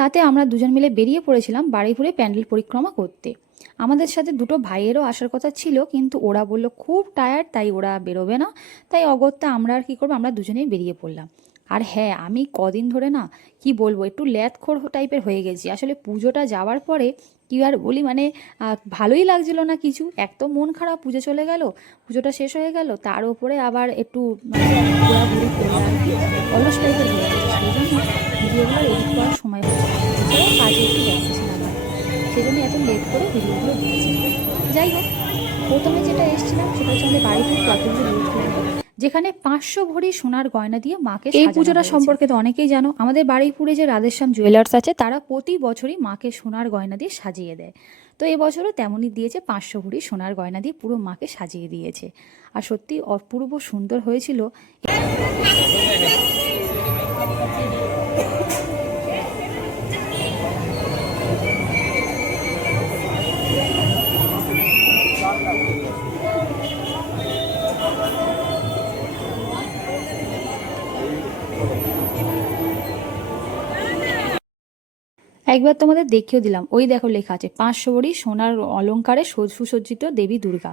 রাতে আমরা দুজন মিলে বেরিয়ে পড়েছিলাম বারুইপুরে প্যান্ডেল পরিক্রমা করতে। আমাদের সাথে দুটো ভাইয়েরও আসার কথা ছিল, কিন্তু ওরা বলল খুব টায়ার্ড, তাই ওরা বেরোবে না। তাই অগত্যা আমরা আর কী করবো, আমরা দুজনেই বেরিয়ে পড়লাম। আর হ্যাঁ, আমি কদিন ধরে না কি বলবো, একটু ল্যাদখোর টাইপের হয়ে গেছি। আসলে পুজোটা যাওয়ার পরে কী আর বলি, মানে ভালোই লাগছিল না কিছু। এক তো মন খারাপ, পুজো চলে গেল, পুজোটা শেষ হয়ে গেল, তার উপরে আবার একটু মানে ঘোরাঘুরি করলে আর কি অলস টাইপের হয়ে গেছে। সেই জন্য ভিডিওগুলো এডিট করার সময় হচ্ছে না, এছাড়াও কাজে একটু ব্যস্ত ছিলাম আর কি। সেই জন্য এত লেট করে ভিডিওগুলো দিয়েছি। যাই হোক, প্রথমে যেটা এসেছিলাম সেটা হচ্ছে আমাদের বাড়িপুর পদ্মপুর ইউথ ক্লাবে, যেখানে 500 ভরি সোনার গয়না দিয়ে মাকে এই পুজোটা সম্পর্কে তো অনেকেই জানো। আমাদের বারুইপুরে যে রাধেশ্যাম জুয়েলার্স আছে, তারা প্রতি বছরই মাকে সোনার গয়না দিয়ে সাজিয়ে দেয়। তো এবছরও তেমনই দিয়েছে, 500 ভরি সোনার গয়না দিয়ে পুরো মাকে সাজিয়ে দিয়েছে। আর সত্যি অপূর্ব সুন্দর হয়েছিল। একবার তোমাদের দেখিয়ে দিলাম, ওই দেখো লেখা আছে 500 ভরি সোনার অলংকারে সুসজ্জিত দেবী দুর্গা।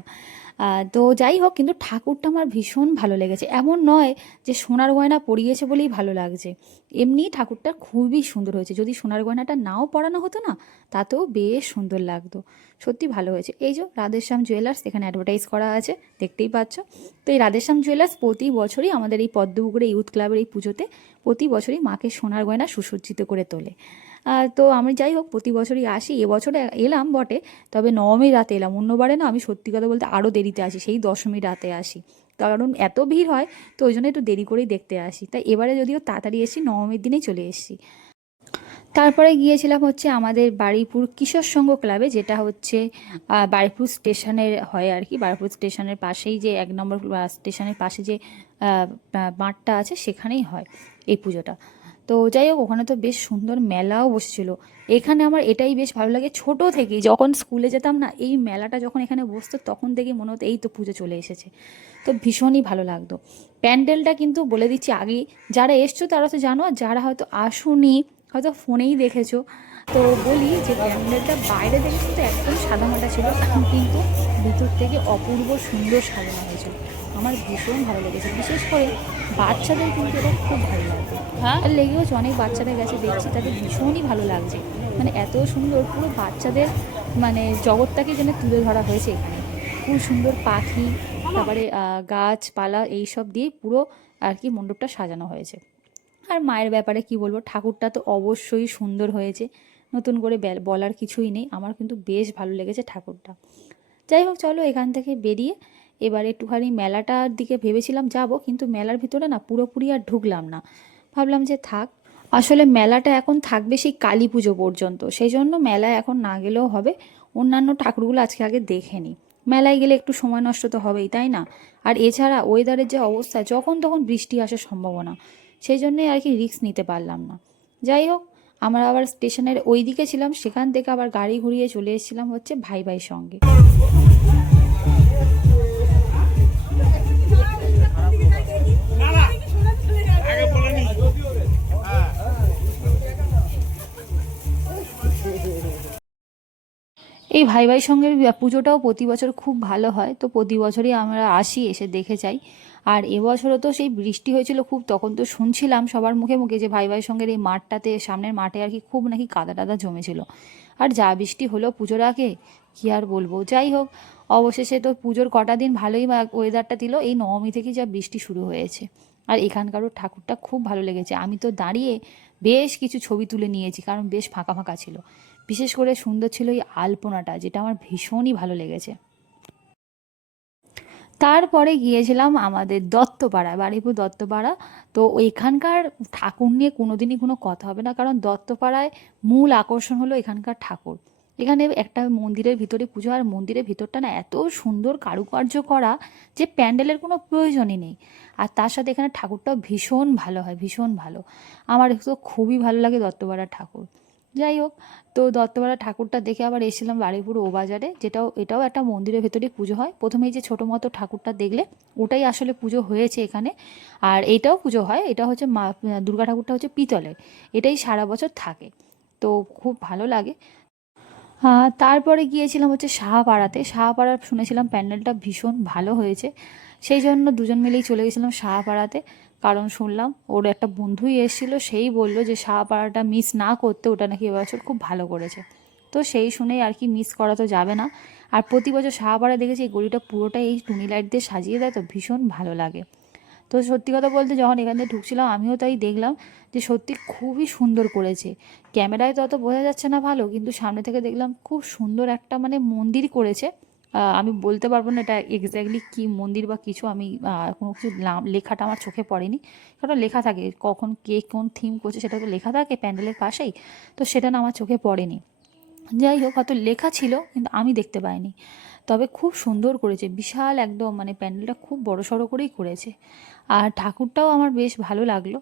তো যাই হোক, কিন্তু ঠাকুরটা আমার ভীষণ ভালো লেগেছে। এমন নয় যে সোনার গয়না পরিয়েছে বলেই ভালো লাগছে, এমনি ঠাকুরটা খুবই সুন্দর হয়েছে। যদি সোনার গয়নাটা নাও পরানো হতো না, তাতেও বেশ সুন্দর লাগতো। সত্যি ভালো হয়েছে। এই যে রাধেশ্যাম জুয়েলার্স, এখানে অ্যাডভার্টাইজ করা আছে, দেখতেই পাচ্ছ। তো এই রাধেশ্যাম জুয়েলার্স প্রতি বছরই আমাদের এই পদ্মপুকুরে ইউথ ক্লাবের এই পুজোতে প্রতি বছরই মাকে সোনার গয়না সুসজ্জিত করে তোলে। তো আমি যাই হোক প্রতি বছরই আসি, এবছরে এলাম বটে, তবে নবমীর রাতে এলাম। অন্যবারে না আমি সত্যি কথা বলতে আরও দেরিতে আসি, সেই দশমীর রাতে আসি, কারণ এত ভিড় হয়, তো ওই জন্য একটু দেরি করেই দেখতে আসি। তাই এবারে যদিও তাড়াতাড়ি এসেছি, নবমীর দিনেই চলে এসেছি। তারপরে গিয়েছিলাম হচ্ছে আমাদের বারুইপুর কিশোর সংঘ ক্লাবে, যেটা হচ্ছে বারুইপুর স্টেশনের হয় আর কি। বারুইপুর স্টেশনের পাশেই যে 1 নম্বর স্টেশনের পাশে যে মাঠটা আছে, সেখানেই হয় এই পুজোটা। তো যাই হোক, ওখানে তো বেশ সুন্দর মেলাও বসেছিল। এখানে আমার এটাই বেশ ভালো লাগে, ছোট থেকেই যখন স্কুলে যেতাম না, এই মেলাটা যখন এখানে বসতো তখন থেকেই মনে হতো এই তো পুজো চলে এসেছে। তো ভীষণই ভালো লাগতো। প্যান্ডেলটা কিন্তু বলে দিচ্ছি আগেই, যারা এসছো তারা তো জানো, আর যারা হয়তো আসোনি, হয়তো ফোনেই দেখেছো, তো বলি যে প্যান্ডেলটা বাইরে দেখেছো তো একদম সাদামাটা ছিল, কিন্তু ভিতর থেকে অপূর্ব সুন্দর সাজানো হয়েছিল। আমার ভীষণ ভালো লেগেছে, বিশেষ করে বাচ্চাদের কিন্তু এটা খুব ভালো লাগবে। আর লেগেওছে, অনেক বাচ্চারা গেছে দেখছি, তাদের ভীষণই ভালো লাগছে। মানে এত সুন্দর পুরো বাচ্চাদের মানে জগৎটাকে যেন তুলে ধরা হয়েছে এখানে। খুব সুন্দর পাখি, তারপরে গাছপালা এইসব দিয়ে পুরো আর কি মণ্ডপটা সাজানো হয়েছে। আর মায়ের ব্যাপারে কি বলবো, ঠাকুরটা তো অবশ্যই সুন্দর হয়েছে, নতুন করে বলার কিছুই নেই। আমার কিন্তু বেশ ভালো লেগেছে ঠাকুরটা। যাই হোক, চলো এখান থেকে বেরিয়ে এবার একটুখানি মেলাটার দিকে ভেবেছিলাম যাব, কিন্তু মেলার ভিতরে না পুরোপুরি আর ঢুকলাম না। ভাবলাম যে থাক, আসলে মেলাটা এখন থাকবে সেই কালী পুজো পর্যন্ত, সেই জন্য মেলায় এখন না গেলেও হবে। অন্যান্য ঠাকুরগুলো আজকে আগে দেখে নিই। মেলায় গেলে একটু সময় নষ্ট তো হবেই, তাই না? আর এছাড়া ওয়েদারের যে অবস্থা, যখন তখন বৃষ্টি আসার সম্ভাবনা, সেই জন্যই আর কি রিস্ক নিতে পারলাম না। যাই হোক, আমরা আবার স্টেশনের ওই দিকে ছিলাম, সেখান থেকে আবার গাড়ি ঘুরিয়ে চলে এসেছিলাম হচ্ছে ভাই ভাই সঙ্গে। এই ভাই ভাই সঙ্গের পুজোটাও প্রতি বছর খুব ভালো হয়, তো প্রতি বছরই আমরা আসি, এসে দেখে যাই। আর এবছরও তো সেই বৃষ্টি হয়েছিল খুব, তখন তো শুনছিলাম সবার মুখে মুখে যে ভাই ভাই সঙ্গের এই মাঠটাতে, সামনের মাঠে আর কি খুব নাকি কাদা টাদা জমেছিল। আর যা বৃষ্টি হলো পুজোর আগে, কী আর বলবো। যাই হোক, অবশেষে তো পুজোর কটা দিন ভালোই ওয়েদারটা দিল, এই নবমী থেকে যা বৃষ্টি শুরু হয়েছে। আর এখানকারও ঠাকুরটা খুব ভালো লেগেছে, আমি তো দাঁড়িয়ে বেশ কিছু ছবি তুলে নিয়েছি, কারণ বেশ ফাঁকা ফাঁকা ছিল। বিশেষ করে সুন্দর ছিল এই আলপনাটা, যেটা আমার ভীষণই ভালো লেগেছে। তারপরে গিয়েছিলাম আমাদের দত্তপাড়া, বারুইপুর দত্তপাড়া। তো এখানকার ঠাকুর নিয়ে কোনোদিনই কোনো কথা হবে না, কারণ দত্তপাড়ায় মূল আকর্ষণ হলো এখানকার ঠাকুর। এখানে একটা মন্দিরের ভিতরে পুজো, আর মন্দিরের ভিতরটা না এত সুন্দর কারুকার্য করা যে প্যান্ডেলের কোনো প্রয়োজনই নেই। আর তার সাথে এখানে ঠাকুরটাও ভীষণ ভালো হয়, ভীষণ ভালো। আমার তো খুবই ভালো লাগে দত্তপাড়ার ঠাকুর। যাই হোক, তো দত্তপাড়া ঠাকুরটা দেখে আবার এসেছিলাম বারুইপুর ও বাজারে, এটাও একটা মন্দিরের ভেতরে পুজো হয়। প্রথমেই যে ছোটো মতো ঠাকুরটা দেখলে, ওটাই আসলে পুজো হয়েছে এখানে। আর এটাও পুজো হয়, এটা হচ্ছে মা দুর্গা ঠাকুরটা হচ্ছে পিতলের, এটাই সারা বছর থাকে। তো খুব ভালো লাগে। তারপরে গিয়েছিলাম হচ্ছে সাহাপাড়াতে। সাহাপাড়ার শুনেছিলাম প্যান্ডেলটা ভীষণ ভালো হয়েছে, সেই জন্য দুজন মিলেই চলে গেছিলাম সাহাপাড়াতে। কারণ শুনলাম ওর একটা বন্ধুই এসেছিলো, সেই বললো যে সাহাপাড়াটা মিস না করতে, ওটা নাকি এবছর খুব ভালো করেছে। তো সেই শুনেই আর কি, মিস করা তো যাবে না। আর প্রতি বছর সাহাপাড়া দেখেছি এই গলিটা পুরোটাই এই টুনি লাইট দিয়ে সাজিয়ে দেয়, তো ভীষণ ভালো লাগে। তো সত্যি কথা বলতে যখন এখান থেকে ঢুকছিলাম আমিও তাই দেখলাম যে সত্যি খুবই সুন্দর করেছে। ক্যামেরায় তো অত বোঝা যাচ্ছে না ভালো, কিন্তু সামনে থেকে দেখলাম খুব সুন্দর একটা মানে মন্দির করেছে। আমি বলতে পারবো না এটা এক্স্যাক্টলি কী মন্দির বা কিছু, আমি কোনো কিছু লেখাটা আমার চোখে পড়েনি। কারণ লেখা থাকে কখন কে কোন থিম করছে, সেটা তো লেখা থাকে প্যান্ডেলের পাশেই, তো সেটা না আমার চোখে পড়েনি। যাই হোক, হয়তো লেখা ছিল কিন্তু আমি দেখতে পাইনি। তবে খুব সুন্দর করেছে, বিশাল একদম, মানে প্যান্ডেলটা খুব বড়সড় করেই করেছে। আর ঠাকুরটাও আমার বেশ ভালো লাগলো,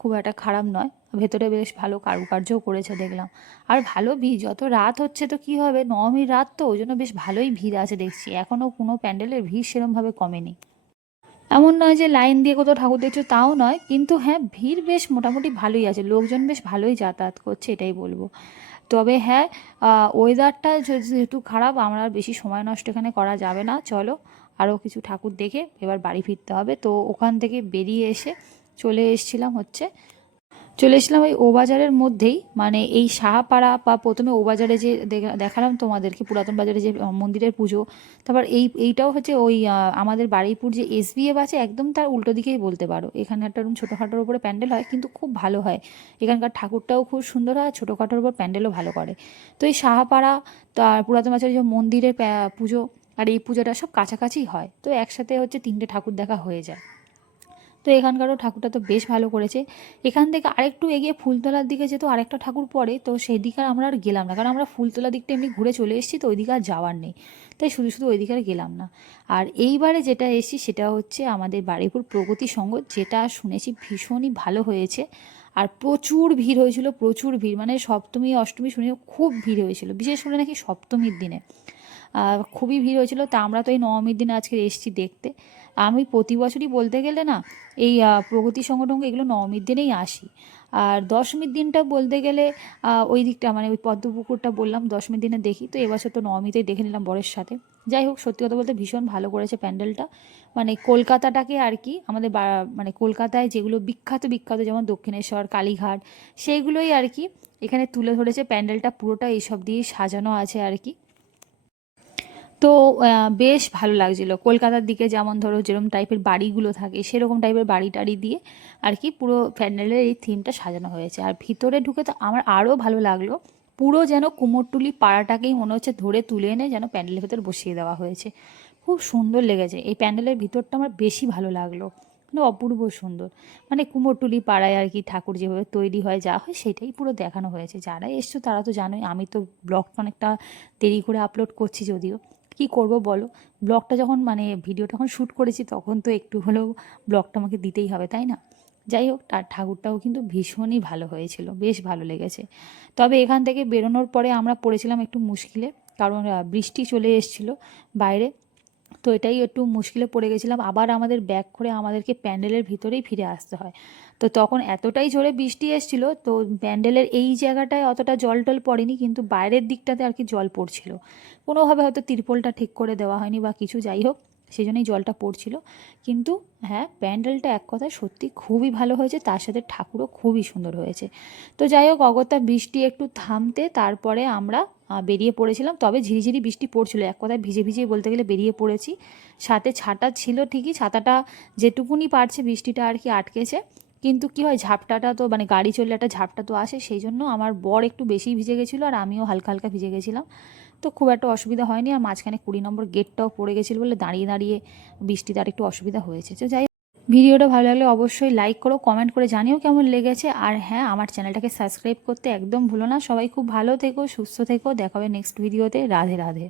খুব একটা খারাপ নয়। ভেতরে বেশ ভালো কারুকার্যও করেছে দেখলাম। আর ভালো ভিড়, যত রাত হচ্ছে তো কী হবে, নবমীর রাত তো, ওই জন্য বেশ ভালোই ভিড় আছে দেখছি, এখনও কোনো প্যান্ডেলের ভিড় সেরমভাবে কমেনি। এমন নয় যে লাইন দিয়ে কোথাও ঠাকুর দেখছো, তাও নয়, কিন্তু হ্যাঁ ভিড় বেশ মোটামুটি ভালোই আছে, লোকজন বেশ ভালোই যাতায়াত করছে, এটাই বলবো। তবে হ্যাঁ, ওয়েদারটা যেহেতু খারাপ, আমরা আর বেশি সময় নষ্ট এখানে করা যাবে না, চলো আরও কিছু ঠাকুর দেখে এবার বাড়ি ফিরতে হবে। তো ওখান থেকে বেরিয়ে এসে চলে এসেছিলাম ওই ও বাজারের মধ্যেই, মানে এই সাহাপাড়া বা প্রথমে ও বাজারে যে দেখালাম তোমাদেরকে পুরাতন বাজারে যে মন্দিরের পুজো, তারপর এইটাও হচ্ছে ওই আমাদের বারুইপুর যে এসবিএফ আছে একদম তার উল্টো দিকেই বলতে পারো। এখানে একটা রুম ছোটোখাটোর উপরে প্যান্ডেল হয়, কিন্তু খুব ভালো হয়, এখানকার ঠাকুরটাও খুব সুন্দর হয়, ছোটোখাটোর উপর প্যান্ডেলও ভালো করে। তো এই সাহাপাড়া, তার পুরাতন বাজারের যে মন্দিরের পুজো আর এই পুজোটা সব কাছাকাছি হয়, তো একসাথে হচ্ছে 3টে ঠাকুর দেখা হয়ে যায়। তো এখানকারও ঠাকুরটা তো বেশ ভালো করেছে। এখান থেকে আরেকটু এগিয়ে ফুলতলার দিকে যেহেতু আরেকটা ঠাকুর পড়ে, তো সেই দিকে আর আমরা আর গেলাম না, কারণ আমরা ফুলতলার দিকটা এমনি ঘুরে চলে এসেছি, তো ওই দিকে আর যাওয়ার নেই, তাই শুধু শুধু ওই দিকে আর গেলাম না। আর এইবারে যেটা এসেছি সেটা হচ্ছে আমাদের বারুইপুর প্রগতি সংঘ, যেটা শুনেছি ভীষণই ভালো হয়েছে। আর প্রচুর ভিড় হয়েছিল, প্রচুর ভিড়, মানে সপ্তমী অষ্টমী শুনে খুব ভিড় হয়েছিল, বিশেষ করে নাকি সপ্তমীর দিনে খুবই ভিড় হয়েছিল। তা আমরা তো এই নবমীর দিনে আজকে এসেছি দেখতে। আমি প্রতি বছরই বলতে গেলে না এই প্রগতি সংগঠন এগুলো নবমীর দিনেই আসি। আর দশমীর দিনটা বলতে গেলে ওই দিকটা মানে ওই পদ্মপুকুরটা বললাম দশমীর দিনে দেখি, তো এবছর তো নবমীতেই দেখে নিলাম বরের সাথে। যাই হোক, সত্যি কথা বলতে ভীষণ ভালো করেছে প্যান্ডেলটা, মানে কলকাতাটাকে আর কি, আমাদের মানে কলকাতায় যেগুলো বিখ্যাত বিখ্যাত যেমন দক্ষিণেশ্বর, কালীঘাট, সেইগুলোই আর কি এখানে তুলে ধরেছে। প্যান্ডেলটা পুরোটা এইসব দিয়েই সাজানো আছে আর কি। তো বেশ ভালো লাগছিলো। কলকাতার দিকে যেমন ধরো যেরকম টাইপের বাড়িগুলো থাকে সেরকম টাইপের বাড়ি টাড়ি দিয়ে আর কি পুরো প্যান্ডেলের এই থিমটা সাজানো হয়েছে। আর ভিতরে ঢুকে তো আমার আরও ভালো লাগলো, পুরো যেন কুমোরটুলি পাড়াটাকেই মনে হচ্ছে ধরে তুলে এনে যেন প্যান্ডেলের ভেতর বসিয়ে দেওয়া হয়েছে। খুব সুন্দর লেগেছে, এই প্যান্ডেলের ভিতরটা আমার বেশি ভালো লাগলো, মানে অপূর্ব সুন্দর। মানে কুমোরটুলি পাড়ায় আর কি ঠাকুর যেভাবে তৈরি হয় যা হয় সেটাই পুরো দেখানো হয়েছে। যারা এসছো তারা তো জানোই, আমি তো ব্লগটা অনেকটা দেরি করে আপলোড করছি যদিও, কি করব বলো, ব্লগটা যখন মানে ভিডিওটা যখন শ্যুট করেছি তখন তো একটু হলেও ব্লগটা আমাকে দিতেই হবে, তাই না? যাই হোক, তার ঠাকুরটাও কিন্তু ভীষণই ভালো হয়েছিল, বেশ ভালো লেগেছে। তবে এখান থেকে বেরোনোর পরে আমরা পড়েছিলাম একটু মুশকিলে, কারণ বৃষ্টি চলে এসেছিলো বাইরে, তো এটাই একটু মুশকিলে পড়ে গেছিলাম। আবার আমাদের ব্যাক করে আমাদেরকে প্যান্ডেলের ভিতরেই ফিরে আসতে হয়। তো তখন এতটাই জোরে বৃষ্টি এসেছিলো, তো প্যান্ডেলের এই জায়গাটায় অতটা জল টল পড়েনি, কিন্তু বাইরের দিকটাতে আর কি জল পড়ছিল। কোনোভাবে হয়তো তিরপলটা ঠিক করে দেওয়া হয়নি বা কিছু, যাই হোক সেই জন্যই জলটা পড়ছিল। কিন্তু হ্যাঁ, প্যান্ডেলটা এক কথায় সত্যি খুবই ভালো হয়েছে, তার সাথে ঠাকুরও খুবই সুন্দর হয়েছে। তো যাই হোক, অগত্যা বৃষ্টি একটু থামতে তারপরে আমরা বেরিয়ে পড়েছিলাম। তবে ঝিরিঝিরি বৃষ্টি পড়ছিল, এক কথায় ভিজে ভিজেই বলতে গেলে বেরিয়ে পড়েছি। সাথে ছাতা ছিল ঠিকই, ছাতাটা যেটুকুনি পারছে বৃষ্টিটা আর কি আটকেছে। কিন্তু কি হয়, ঝাপটাটা তো মানে গাড়ি চললে একটা ঝাপটা তো আসে, সেই জন্য আমার বর একটু বেশিই ভিজে গেছিলো আর আমিও হালকা হালকা ভিজে গেছিলাম। তো খুব একটা অসুবিধা হয়নি। আর মাঝখানে 20 নম্বর গেটটাও পড়ে গেছিলো বলে দাঁড়িয়ে দাঁড়িয়ে বৃষ্টিতে আর একটু অসুবিধা হয়েছে। তো যাই, ভিডিওটা ভালো লাগলে অবশ্যই লাইক করো, কমেন্ট করে জানিও কেমন লেগেছে। আর হ্যাঁ, আমার চ্যানেলটাকে সাবস্ক্রাইব করতে একদম ভুলো না। সবাই খুব ভালো থেকো, সুস্থ থেকো, দেখা হবে নেক্সট ভিডিওতে। রাধে রাধে।